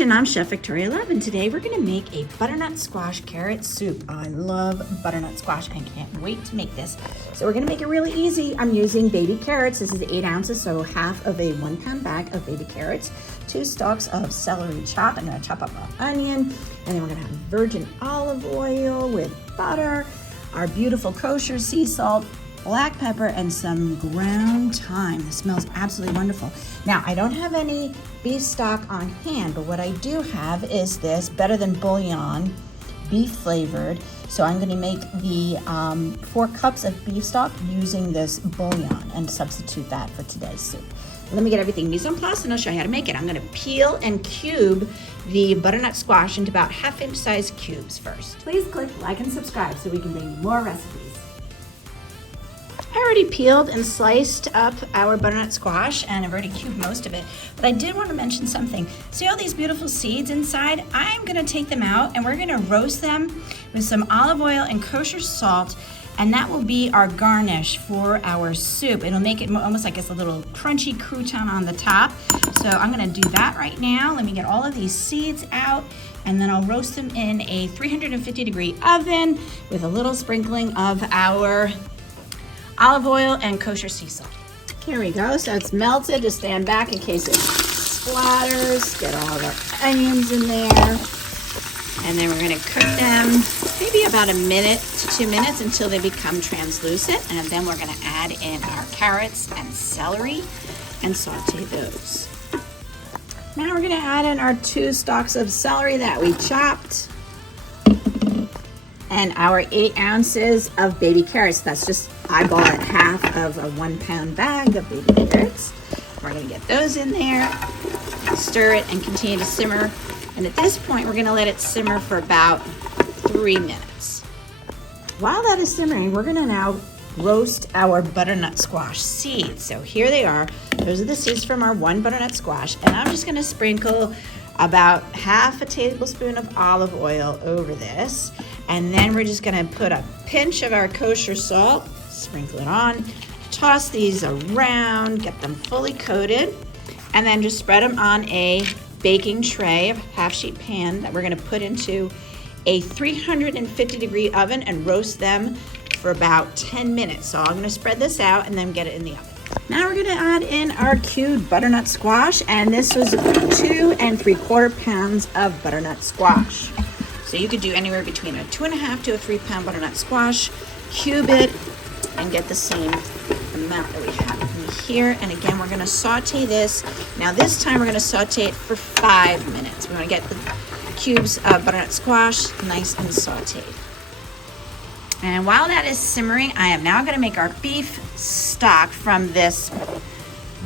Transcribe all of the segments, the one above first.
Kitchen. I'm Chef Victoria Love, and today we're going to make a butternut squash carrot soup. I love butternut squash and can't wait to make this. So we're going to make it really easy. I'm using baby carrots. This is 8 ounces, so half of a 1 pound bag of baby carrots, 2 stalks of celery chopped. I'm going to chop up an onion, and then we're going to have virgin olive oil with butter, our beautiful kosher sea salt, black pepper, and some ground thyme. This smells absolutely wonderful. Now, I don't have any beef stock on hand, but what I do have is this better than bouillon, beef flavored. So I'm gonna make the 4 cups of beef stock using this bouillon and substitute that for today's soup. Let me get everything mise en place and I'll show you how to make it. I'm gonna peel and cube the butternut squash into about 1/2 inch size cubes first. Please click like and subscribe so we can bring you more recipes. I already peeled and sliced up our butternut squash, and I've already cubed most of it, but I did want to mention something. See all these beautiful seeds inside? I'm going to take them out and we're going to roast them with some olive oil and kosher salt, and that will be our garnish for our soup. It'll make it almost like it's a little crunchy crouton on the top. So I'm going to do that right now. Let me get all of these seeds out, and then I'll roast them in a 350-degree oven with a little sprinkling of our olive oil and kosher sea salt. Here we go, so it's melted. Just stand back in case it splatters. Get all the onions in there. And then we're gonna cook them maybe about 1 to 2 minutes until they become translucent. And then we're gonna add in our carrots and celery and saute those. Now we're gonna add in our 2 stalks of celery that we chopped, and our 8 ounces of baby carrots. That's just eyeball at half of a 1 pound bag of baby carrots. We're gonna get those in there, stir it, and continue to simmer. And at this point, we're gonna let it simmer for about 3 minutes. While that is simmering, we're gonna now roast our butternut squash seeds. So here they are. Those are the seeds from our 1 butternut squash. And I'm just gonna sprinkle about 1/2 tablespoon of olive oil over this. And then we're just gonna put a pinch of our kosher salt, sprinkle it on, toss these around, get them fully coated, and then just spread them on a baking tray, a half-sheet pan that we're gonna put into a 350-degree oven and roast them for about 10 minutes. So I'm gonna spread this out and then get it in the oven. Now we're gonna add in our cubed butternut squash, and this was 2 3/4 pounds of butternut squash. So you could do anywhere between a 2.5 to a 3 pound butternut squash, cube it, and get the same amount that we have in here. And again, we're gonna saute this. Now this time we're gonna saute it for 5 minutes. We wanna get the cubes of butternut squash nice and sauteed. And while that is simmering, I am now gonna make our beef stock from this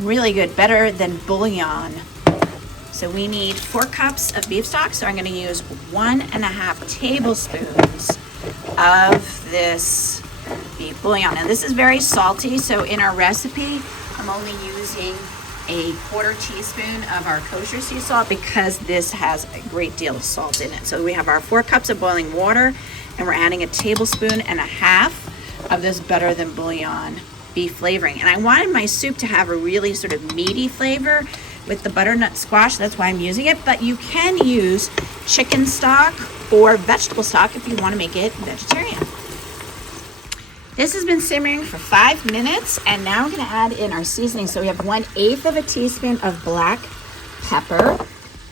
really good, better than bouillon. So we need 4 cups of beef stock. So I'm gonna use 1.5 tablespoons of this beef bouillon. Now this is very salty, so in our recipe, I'm only using a 1/4 teaspoon of our kosher sea salt because this has a great deal of salt in it. So we have our 4 cups of boiling water, and we're adding 1.5 tablespoons of this better than bouillon beef flavoring. And I wanted my soup to have a really sort of meaty flavor with the butternut squash. That's why I'm using it, but you can use chicken stock or vegetable stock if you want to make it vegetarian. This has been simmering for 5 minutes, and now we're going to add in our seasoning. So we have 1/8 of a teaspoon of black pepper,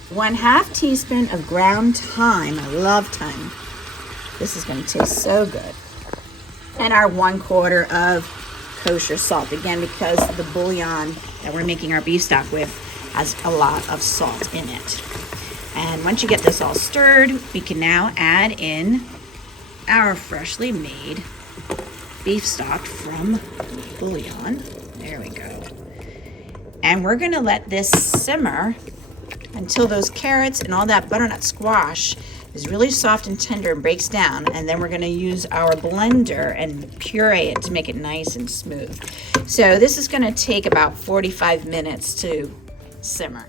1/2 teaspoon of ground thyme. I love thyme. This is going to taste so good. And our 1/4 of kosher salt, again because the bouillon that we're making our beef stock with has a lot of salt in it. And once you get this all stirred, we can now add in our freshly made beef stock from bouillon. There we go. And we're gonna let this simmer until those carrots and all that butternut squash is really soft and tender and breaks down. And then we're gonna use our blender and puree it to make it nice and smooth. So this is gonna take about 45 minutes to simmer.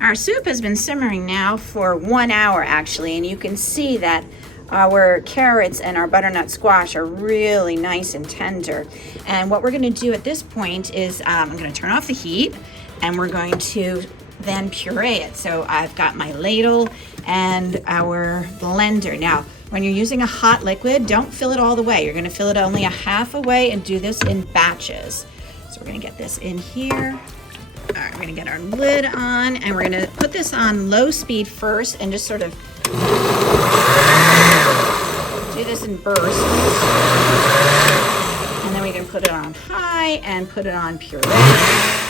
Our soup has been simmering now for 1 hour actually, and you can see that our carrots and our butternut squash are really nice and tender. And what we're gonna do at this point is I'm gonna turn off the heat, and we're going to then puree it. So I've got my ladle and our blender. Now, when you're using a hot liquid, don't fill it all the way. You're gonna fill it only a half away and do this in batches. So we're gonna get this in here. All right, we're gonna get our lid on and we're gonna put this on low speed first and just sort of do this in bursts. And then we can put it on high and put it on puree.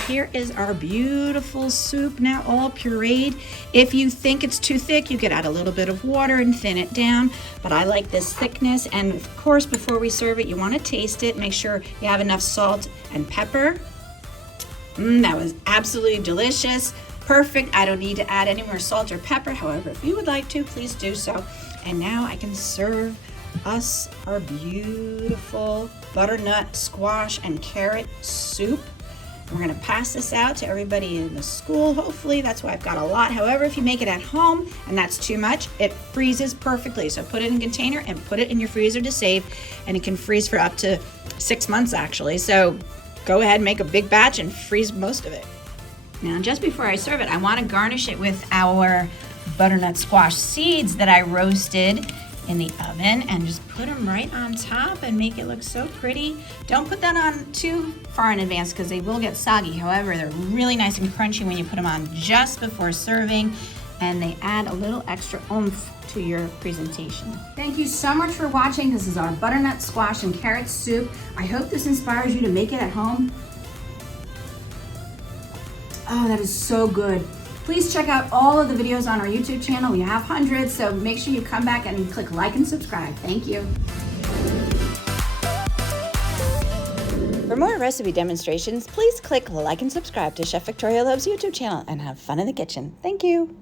Here is our beautiful soup now all pureed. If you think it's too thick, you could add a little bit of water and thin it down, but I like this thickness. And of course, before we serve it, you wanna taste it. Make sure you have enough salt and pepper. That was absolutely delicious. Perfect. I don't need to add any more salt or pepper. However, if you would like to, please do so. And now I can serve us our beautiful butternut squash and carrot soup. We're gonna pass this out to everybody in the school. Hopefully, that's why I've got a lot. However, if you make it at home and that's too much, it freezes perfectly. So put it in a container and put it in your freezer to save, and it can freeze for up to 6 months actually. So go ahead and make a big batch and freeze most of it. Now, just before I serve it, I wanna garnish it with our butternut squash seeds that I roasted in the oven, and just put them right on top and make it look so pretty. Don't put that on too far in advance because they will get soggy. However, they're really nice and crunchy when you put them on just before serving, and they add a little extra oomph to your presentation. Thank you so much for watching. This is our butternut squash and carrot soup. I hope this inspires you to make it at home. Oh, that is so good. Please check out all of the videos on our YouTube channel. We have hundreds, so make sure you come back and click like and subscribe. Thank you. For more recipe demonstrations, please click like and subscribe to Chef Victoria Loves YouTube channel and have fun in the kitchen. Thank you.